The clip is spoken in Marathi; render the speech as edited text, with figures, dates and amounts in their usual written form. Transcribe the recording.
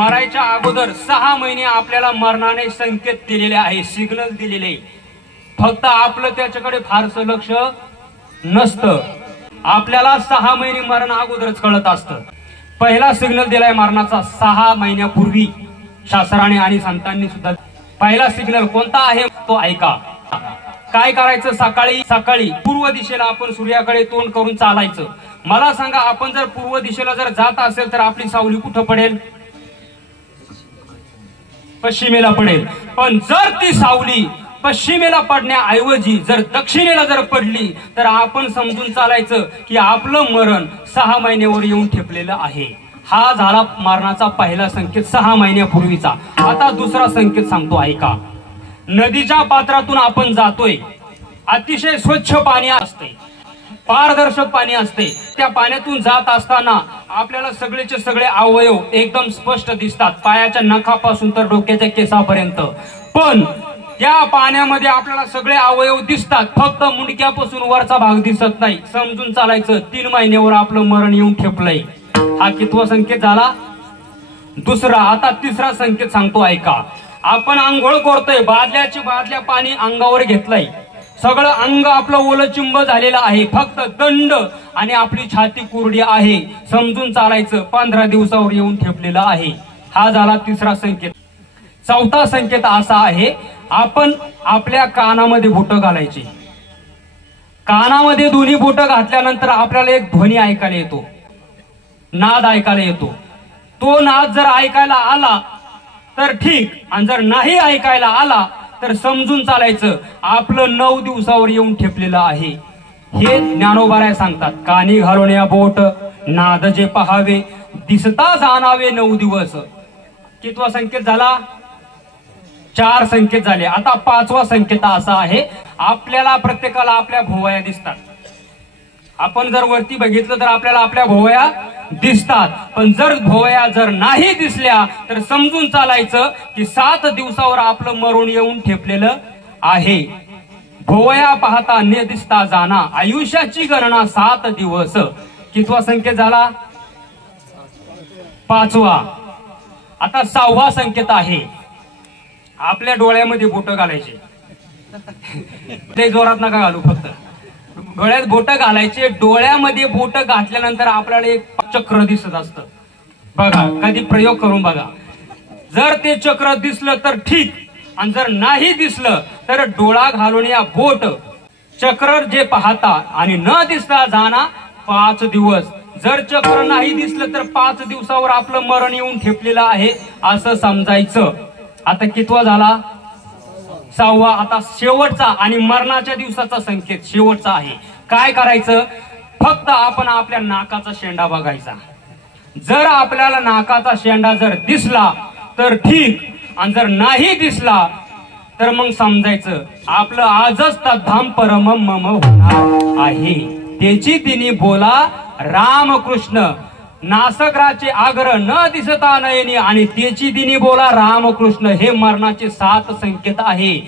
मरायच्या अगोदर 6 महिने आपल्याला मरणाने संकेत दिलेले आहे, सिग्नल दिलेले. फक्त आपलं त्याच्याकडे फारसं लक्ष नसतं. आपल्याला 6 महिने मरण अगोदरच कळत असतं. पहिला सिग्नल दिलाय मरणाचा 6 महिन्यापूर्वी शास्त्राने आणि संतांनी सुद्धा. पहिला सिग्नल कोणता आहे तो ऐका. काय करायचं, सकाळी सकाळी पूर्व दिशेला आपण सूर्याकडे तोंड करून चालायचं. मला सांगा, आपण जर पूर्व दिशेला जर जात असेल तर आपली सावली कुठं पडेल? पश्चिमेला पडेल. पण जर ती सावली पश्चिमेला पडण्याऐवजी जर दक्षिणेला जर पडली तर आपण समजून चालायचं की आपलं मरण 6 महिन्यावर येऊन ठेपलेलं आहे. हा झाला मरणाचा पहिला संकेत 6 महिन्यापूर्वीचा. आता दुसरा संकेत सांगतो ऐका. नदीच्या पात्रातून आपण जातोय, अतिशय स्वच्छ पाणी असते, पारदर्शक पाणी असते. त्या पाण्यातून जात असताना आपल्याला सगळेचे सगळे अवयव एकदम स्पष्ट दिसतात, पायाच्या नखापासून तर डोक्याच्या केसापर्यंत. पण त्या पाण्यामध्ये आपल्याला सगळे अवयव दिसतात, फक्त मुंडक्यापासून वरचा भाग दिसत नाही. समजून चालायचं 3 महिन्यावर आपलं मरण येऊन ठेपलंय. हा कितवा संकेत झाला? दुसरा. आता तिसरा संकेत सांगतो ऐका. आपण आंघोळ करतोय, बादल्या पाणी अंगावर घेतलंय, सगळं अंग आपलं ओलचिंब झालेलं आहे, फक्त दंड आणि आपली छाती कोरडी आहे. समजून चालायचं 15 दिवसावर येऊन ठेपलेलं आहे. हा झाला तिसरा संकेत. चौथा संकेत असा आहे, आपण आपल्या कानामध्ये बोटं घालायची. कानामध्ये दोन्ही बोटं घातल्यानंतर आपल्याला एक ध्वनी ऐकायला येतो, नाद ऐकायला येतो. तो नाद जर ऐकायला आला तर ठीक, आणि जर नाही ऐकायला आला तर समजून चालायचं आपलं 9 दिवसावर येऊन ठेपलेलं आहे. हे ज्ञानोबाराय सांगतात. कानी घालून या बोट, नाद जे पहावे, दिसता जाणावे 9 दिवस. कितवा संकेत झाला? 4 संकेत झाले. आता 5वा संकेत असा आहे, आपल्याला प्रत्येकाला आपल्या भोवया दिसतात. आपण जर वरती बघितलं तर आपल्याला आपल्या भोवया दिसतात. पण जर भोवया जर नाही दिसल्या तर समजून चालायचं की 7 दिवसावर आपलं मरण येऊन ठेपलेलं आहे. भोवया पाहता न दिसता जाना, आयुष्याची गणना 7 दिवस. कितवा संकेत झाला? 5वा. आता 6वा संकेत आहे, आपल्या डोळ्यामध्ये बोटं घालायचे. ते जोरात नका घालू, फक्त डोळ्यात बोटं घालायचे. डोळ्यामध्ये बोटं घातल्यानंतर आपल्याला एक चक्र दिसत असतं. बघा, कधी प्रयोग करून बघा. जर ते चक्र दिसलं तर ठीक, आणि जर नाही दिसलं तर डोळा घालून या बोट चक्र जे पाहता आणि न दिसता जाना 5 दिवस. जर चक्र नाही दिसलं तर 5 दिवसावर आपलं मरण येऊन ठेपलेलं आहे असं समजायचं. आता कितवा झाला? 6वा. आता शेवटचा आणि मरणाच्या दिवसाचा संकेत शेवटचा आहे. काय करायचं? फक्त आपण आपल्या नाकाचा शेंडा बघायचा. जर आपल्याला नाकाचा शेंडा जर दिसला तर ठीक, आणि जर नाही दिसला तर मग समजायचं आपलं आजच तद्धाम परम मम होणार आहे. त्याची तिने बोला रामकृष्ण, नासकराचे आग्रह न दिसता नयनी, आणि त्याची दिनी बोला रामकृष्ण. हे मरणाचे 7 संकेत आहे.